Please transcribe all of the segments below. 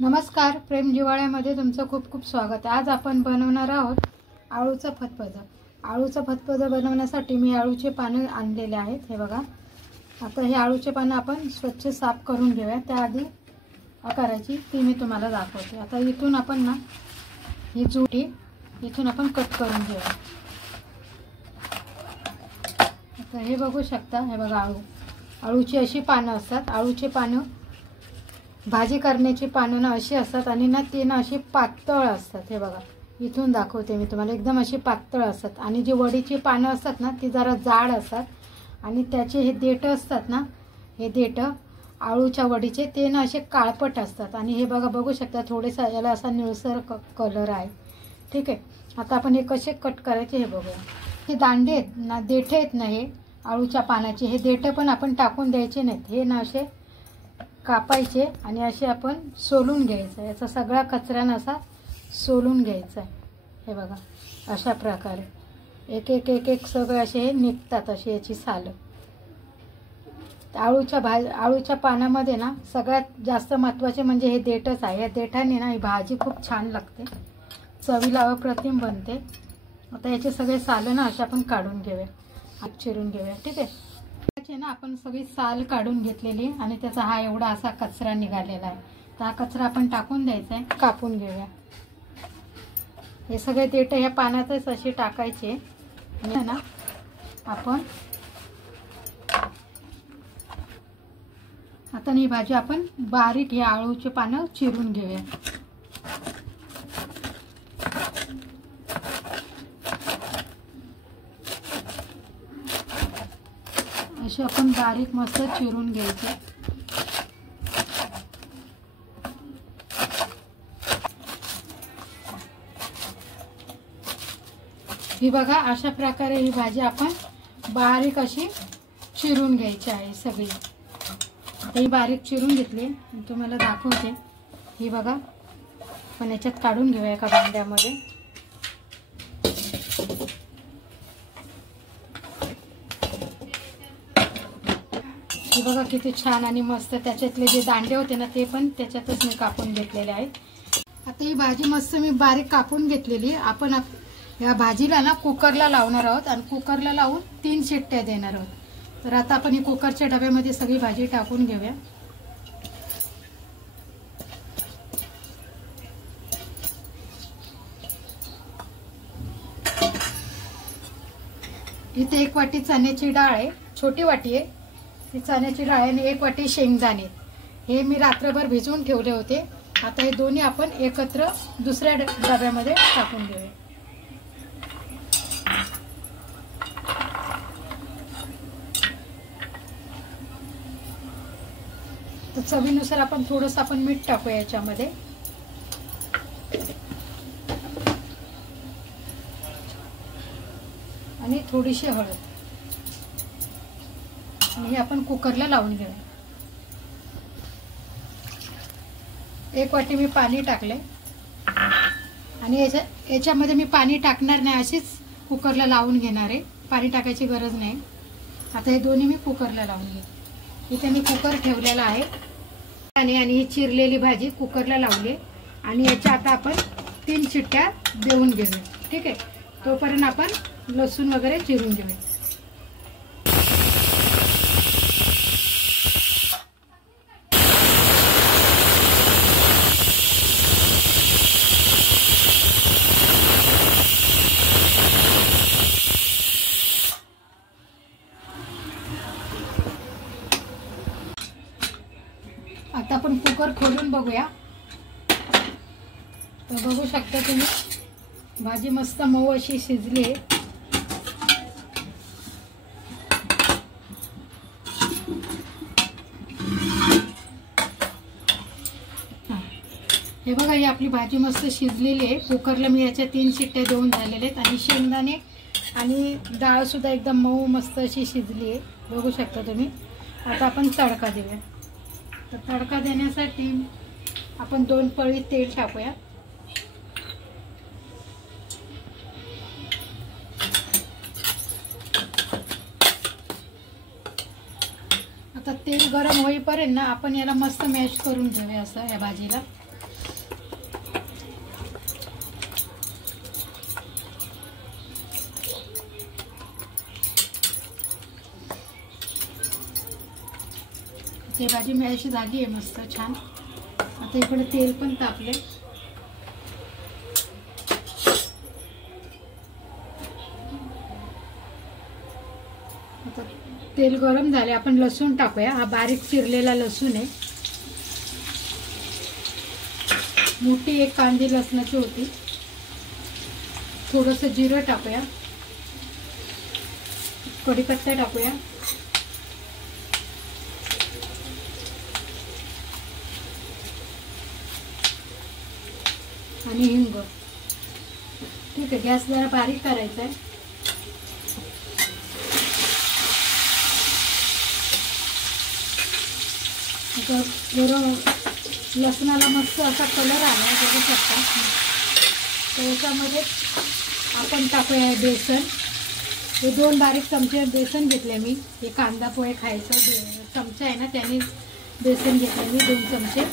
नमस्कार, प्रेम जिव्हाळ्यामध्ये तुमचं खूप खूप स्वागत आहे। आज आपण बनवणार आहोत आळूचं फतफदं। आळूचं फतफदं बनवण्यासाठी मी आळूचे पानं आणलेले आहेत। हे बघा, आता हे आळूचे पानं आपण स्वच्छ साफ करून घेऊया। त्याआधी करायची ती मी तुम्हाला दाखवते। आता इथून आपण ना ही जुडी इथून आपण कट करून घेऊया। आता हे बघू शकता, हे बघा आळूची अशी पानं असतात। आळूचे पानं भाजी करण्याची पानं ना अशी असतात आणि ना ती ना अशी पातळ असतात। हे बघा, इथून दाखवते मी तुम्हाला, एकदम अशी पातळ असतात। आणि जी वडीची पानं असतात ना ती जरा जाड असतात आणि त्याचे हे देठ असतात ना, हे देठ आळूच्या वडीचे ते ना असे काळपट असतात। आणि हे बघा, बघू शकता थोडेसा याला असा निळसर कलर आहे। ठीक आहे, आता आपण हे कसे कट करायचे हे बघूया। हे दांडे आहेत ना, देठ आहेत ना, हे आळूच्या पानाचे हे देठ पण आपण टाकून द्यायचे नाहीत। हे ना असे कापायचे आणि असे आपण सोलून घ्यायचं। याचा सगळा कचरा ना असा सोलून घ्यायचा। हे बघा, अशा प्रकारे एक एक एक एक सगळे असे निघतात, अशी याची साल। आळूच्या पानामध्ये ना सगळ्यात जास्त महत्त्वाचे म्हणजे हे देठच आहे। या देठाने ना ही भाजी खूप छान लागते, चवीला अप्रतिम बनते। आता याचे सगळे साल ना असे आपण काढून घेऊया, चिरून घेऊया। ठीक आहे, ना आपण सगळी साल काढून घेतलेली आणि त्याचा हा एवढा असा कचरा निघालेला आहे। तर हा कचरा आपण टाकून द्यायचा आहे, कापून घेऊया। हे सगळे देठ ह्या पानातच असे टाकायचे आणि ना आपण आता ही भाजी आपण बारीक हे आळूचे पानं चिरून घेऊया। असे आपण बारीक मस्त चिरून घ्यायचे। ही बघा, अशा प्रकारे ही भाजी आपण बारीक अशी चिरून घ्यायची आहे सगळी। आता ही बारीक चिरून घेतली, तुम्हाला दाखवते। ही बघा, आपण याच्यात काढून घेऊया एका भांड्यामध्ये। हे बघा किती छान आणि मस्त, त्याच्यातले जे दांडे होते ना ते पण त्याच्यातच मी कापून घेतलेले आहेत। आता ही भाजी मस्त मी बारीक कापून घेतलेली। आपण या भाजीला ना कुकरला लावणार आहोत आणि कुकरला लावून 3 शिट्ट्या देणार आहोत। तर आता आपण ही कुकरच्या डब्यामध्ये सगळी भाजी टाकून घेऊया। इथे 1 वाटी चण्याची डाळ आहे, छोटी वाटी आहे ती चण्याची डाळ आणि 1 वाटी शेंगदाणे। हे मी रात्रभर भिजवून ठेवले होते। आता हे दोन्ही आपण एकत्र दुसऱ्या डब्यामध्ये टाकून घेऊया। तर चवीनुसार आपण थोडंसं आपण मीठ टाकूया याच्यामध्ये आणि थोडीशी हळद आणि हे आपण कुकरला लावून घेऊया। 1 वाटी मी पाणी टाकले आणि याच्यामध्ये मी पाणी टाकणार नाही, अशीच कुकरला लावून घेणार आहे, पाणी टाकायची गरज नाही। आता हे दोन्ही मी कुकरला लावून घेईन। इथे मी कुकर ठेवलेला आहे आणि ही चिरलेली भाजी कुकरला लावली आणि याच्या आता आपण 3 शिट्ट्या देऊन घेऊया। ठीक आहे, तोपर्यंत आपण लसूण वगैरे चिरून घेऊया। आता आपण कुकर खोलून बघूया। तर बघू शकता तुम्ही, भाजी मस्त मऊ अशी शिजली आहे। हे बघा, ही आपली भाजी मस्त शिजलेली आहे। कुकरला मी याच्या 3 शिट्ट्या देऊन झालेल्या आहेत आणि शेंगदाणे आणि डाळ सुद्धा एकदम मऊ मस्त अशी शिजली आहे, बघू शकता तुम्ही। आता आपण तडका देऊया। तर तडका देण्यासाठी आपण 2 पळी तेल टाकूया। आता तेल गरम होईपर्यंत ना आपण याला मस्त मॅश करून घेऊया असं या भाजीला। ते भाजी मिळायची झाली आहे मस्त छान. आता इकडे तेल पण तापले. आता तेल गरम झाले. आपण लसूण टाकूया. हा बारीक चिरलेला लसूण आहे. मोठी एक कांदी लसणाची होती. थोडंसं जिरं टाकूया. कढीपत्ता टाकूया. आणि हिंग. ठीक आहे. गॅस जरा बारीक करायचा आहे. आता जरा लसणाला मस्त असा कलर आला आहे बघू शकता. तर याच्यामध्ये आपण टाकूया बेसन. हे 2 बारीक चमचे बेसन घेतले मी. हे कांदा पोहे खायचं चमचा आहे ना, त्याने बेसन घेतले मी 2 चमचे.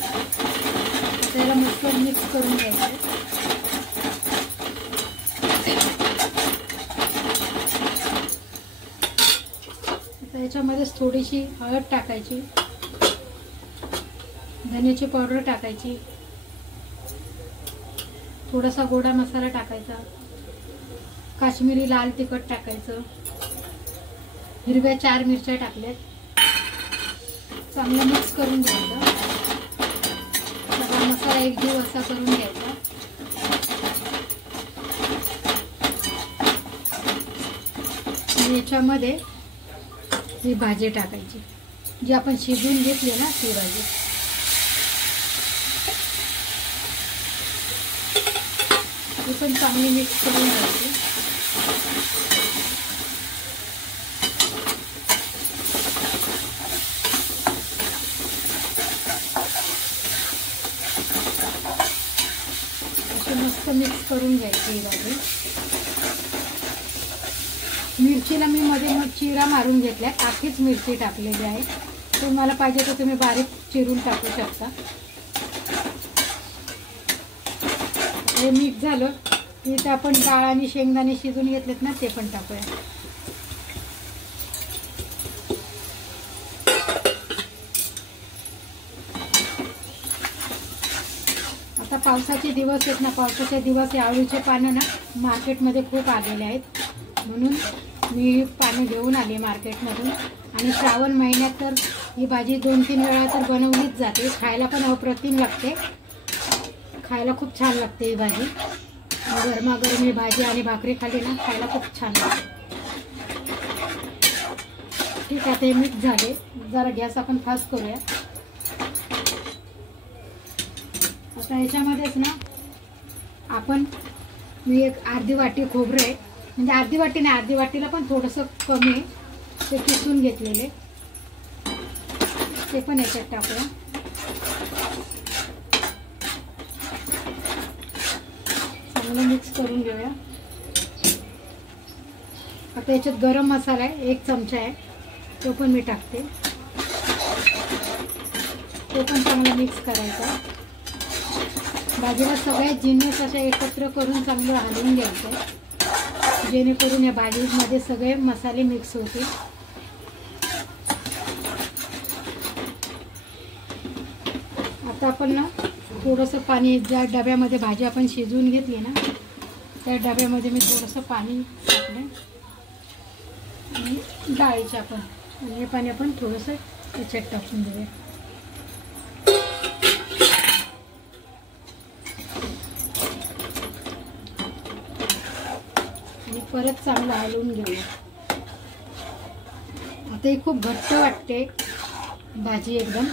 त्याला मस्त मिक्स करून घ्यायचं. आता याच्यामध्येच थोडीशी हळद टाकायची. धन्याची पावडर टाकायची. थोडासा गोडा मसाला टाकायचा. काश्मीरी लाल तिखट टाकायचं. हिरव्या 4 मिरच्या टाकल्यात. चांगलं मिक्स करून घ्यायचं. सगळा मसाला एकजीव असा करून घ्यायचा. याच्यामध्ये ही भाजी टाकायची जी आपण शिजवून घेतली ना, ती भाजी. ती पण चांगली मिक्स करून घ्यायची. मस्त मिक्स करून घ्यायची ही भाजी. मिरचीला मी मध्ये चिरा मारून घेतल्या. आखीच मिरची टाकलेली आहे. तुम्हाला पाहिजे तर तुम्ही बारीक चिरून टाकू शकता. हे मिक्स झालं की इथे आपण डाळ आणि शेंगदाणे शिजून घेतलेत ना, ते पण टाकूया. आता पावसाचे दिवस आहेत ना, पावसाचे दिवस आळूचे पानं ना मार्केटमध्ये खूप आलेले आहेत. म्हणून मी पानं घेऊन आले मार्केटमधून. आणि श्रावण महिन्यात तर ही भाजी 2-3 वेळा तर बनवलीच जाते. खायला पण अप्रतिम लागते. खायला खूप छान लागते ही भाजी. गरमागरम ही भाजी आणि भाकरी खाली ना, खायला खूप छान लागते. ठीक आहे. ते मिक्स झाले. जरा गॅस आपण फास्ट करूया. आता याच्यामध्येच ना आपण मी एक अर्धी वाटी खोबरं आहे, म्हणजे अर्धी वाटी नाही, अर्धी वाटीला पण थोडंसं कमी आहे, ते किसून घेतलेले ते पण याच्यात टाकूया. चांगलं मिक्स करून घेऊया. आता याच्यात गरम मसाला आहे 1 चमचा आहे, तो पण मी टाकते. तो पण चांगलं मिक्स करायचा. भाजीला सगळे जिन्नस असे एकत्र करून चांगलं हलवून घ्यायचं, जेणेकरून या भाजीमध्ये सगळे मसाले मिक्स होतील. आता आपण ना थोडंसं पाणी, ज्या डब्यामध्ये भाजी आपण शिजवून घेतली ना, त्या डब्यामध्ये मी थोडंसं पाणी टाकलं आणि डाळीचं आपण, आणि हे पाणी आपण थोडंसं त्याच्यात टाकून देऊया. परत चांगलं हलवून घेऊया. आता ही खूप घट्ट वाटते भाजी एकदम,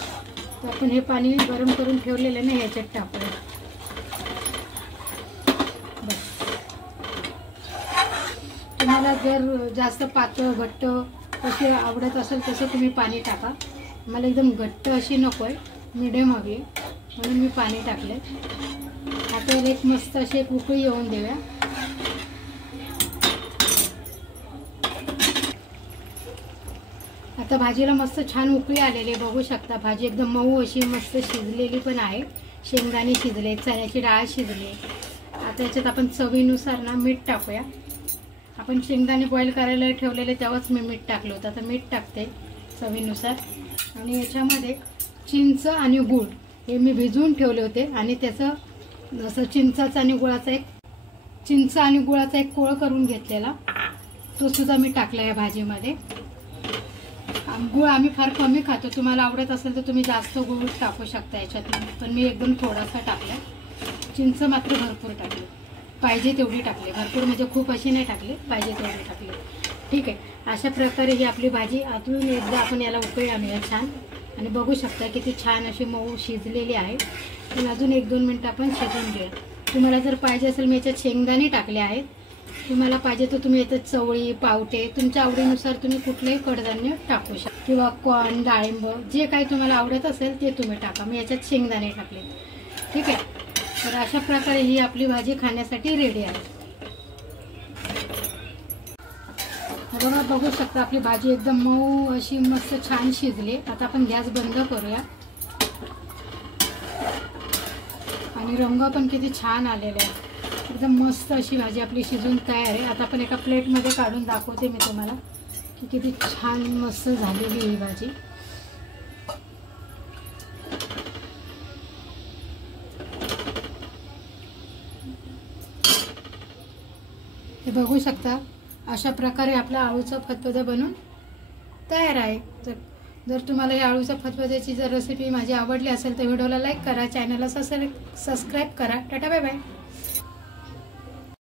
तर आपण हे पाणी गरम करून ठेवलेलं नाही ह्याच्यात टाकूया. बस. तुम्हाला जर जास्त पातळ घट्ट कशी आवडत असेल तसं तुम्ही पाणी टाका. मला एकदम घट्ट अशी नको आहे, मिडियम हवी आहे, म्हणून मी पाणी टाकले. आता एक मस्त अशी एक उकळी येऊन देऊया. आता भाजीला मस्त छान उकळी आलेली आहे, बघू शकता. भाजी एकदम मऊ अशी मस्त शिजलेली पण आहे. शेंगदाणे शिजले, चण्याची डाळ शिजली. आता याच्यात आपण चवीनुसार ना मीठ टाकूया. आपण शेंगदाणे बॉईल करायला ठेवलेले तेव्हाच मी मीठ टाकलं होतं. आता मीठ टाकते चवीनुसार. आणि याच्यामध्ये चिंच आणि गूळ हे मी भिजवून ठेवले होते आणि त्याचं असं चिंचाचा आणि गुळाचा एक कोळ करून घेतलेला तो सुद्धा मी टाकला या भाजीमध्ये. गूळ आम्ही फार कमी खातो, तुम्हाला आवडत असेल तर तुम्ही जास्त गूळ टाकू शकता याच्यात, पण मी एकदम थोडासा टाकला. चिंच मात्र भरपूर टाकली, पाहिजे तेवढी टाकली, भरपूर म्हणजे खूप अशी नाही टाकली, पाहिजे तेवढी टाकली. ठीक आहे. अशा प्रकारे ही आपली भाजी अजून एकदा आपण याला उकळी आणूया छान. आणि बघू शकता किती छान अशी मऊ शिजलेली आहे. पण अजून 1-2 मिनटं आपण शिजवून घेऊया. तुम्हाला जर पाहिजे असेल मी याच्यात शेंगदाणे टाकले आहेत, तुम्हाला पाहिजे तर तुम्ही याच्यात चवळी, पावटे तुमच्या आवडीनुसार तुम्ही कुठलेही कडधान्य टाकू शकता किंवा कॉर्न, डाळिंब जे काही तुम्हाला आवडत असेल ते तुम्ही टाका. मी याच्यात शेंगदाणे टाकले. ठीक आहे. तर अशा प्रकारे ही आपली भाजी खाण्यासाठी रेडी आहे. बघा, बघू शकता आपली भाजी एकदम मऊ अशी मस्त छान शिजली. आता आपण गॅस बंद करूया. आणि रंग पण किती छान आलेला आहे, एकदम मस्त अशी भाजी आपली शिजून तयार आहे. आता आपण एका प्लेटमध्ये काढून दाखवते मी तुम्हाला की किती छान मस्त झालेली ही भाजी. हे बघू शकता अशा प्रकारे आपला आळूचा फतफदा बनून तयार आहे. जर तुम्हाला या आळूच्या फतफद्याची जर रेसिपी माझी आवडली असेल तर व्हिडिओला लाईक करा, चॅनलला सबस्क्राईब करा. Tata bye bye.